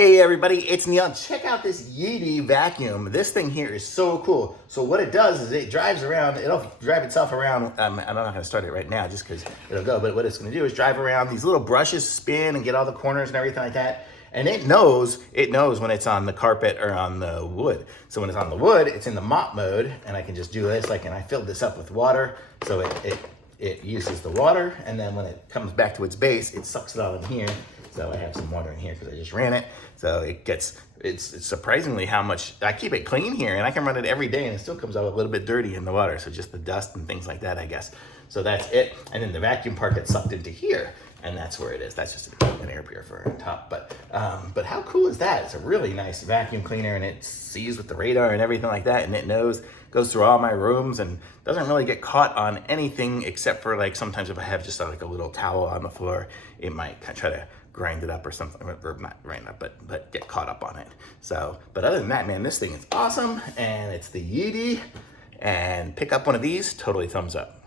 Hey everybody, it's Neil. Check out this Yeedi vacuum. This thing here is so cool. So what it does is it drives around, it'll drive itself around. I'm not gonna start it right now just because it'll go, but what it's gonna do is drive around, these little brushes spin and get all the corners and everything like that. And it knows when it's on the carpet or on the wood. So when it's on the wood, it's in the mop mode, and I can just do this, and I filled this up with water. So it uses the water, and then when it comes back to its base, it sucks it all in here. So I have some water in here because I just ran it. So it's surprisingly how much, I keep it clean here, and I can run it every day and it still comes out a little bit dirty in the water. So just the dust and things like that, I guess. So that's it. And then the vacuum part gets sucked into here, and that's where it is. That's just an air purifier on top. But how cool is that? It's a really nice vacuum cleaner, and it sees with the radar and everything like that, and it goes through all my rooms and doesn't really get caught on anything except for sometimes if I have just a little towel on the floor, it might try to grind it up or something, or not grind up, but get caught up on it. So, but other than that, man, this thing is awesome, and it's the Yeedi, and pick up one of these, totally thumbs up.